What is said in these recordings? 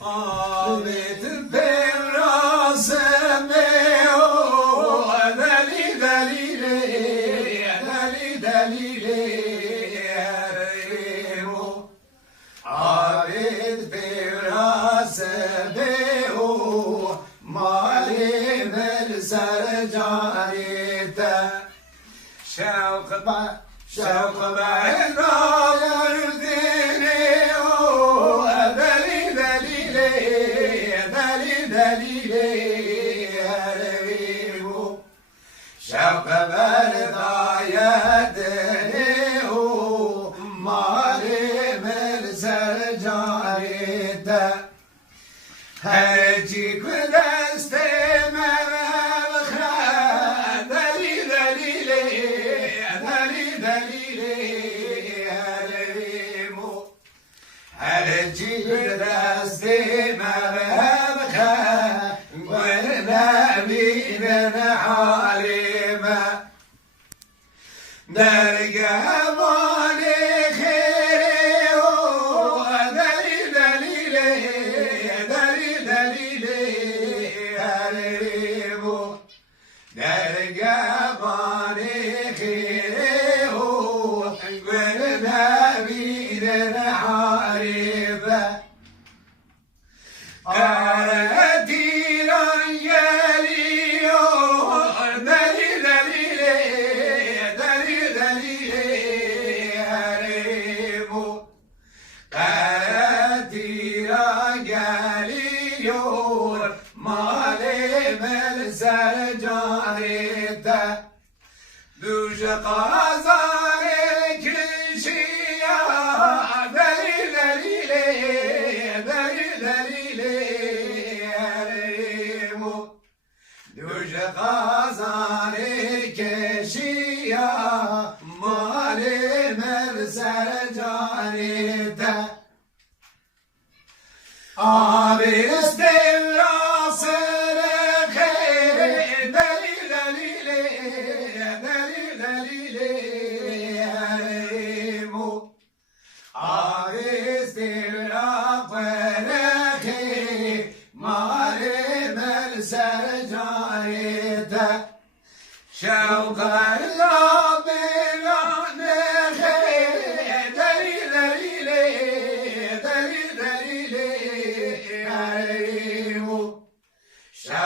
Ahmet Berrazeme o deli deli deli deli le o. Ahmet Berrazeme o mali vel sercarite Şevk ba Şevk yerdini ده هجي كدستي ما بخرا دلي Aretilan geliyor deli deli deli deli le haribu Aretilan geliyor malimel sercarite Düşe kazanı Yüce kazanı keşiya Mali merser canide Abi istivrası rekhi Deli deli deli deli deli Abi istivrası rekhi Mali merser شوقا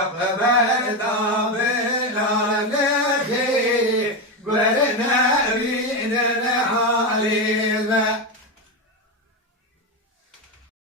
ربنا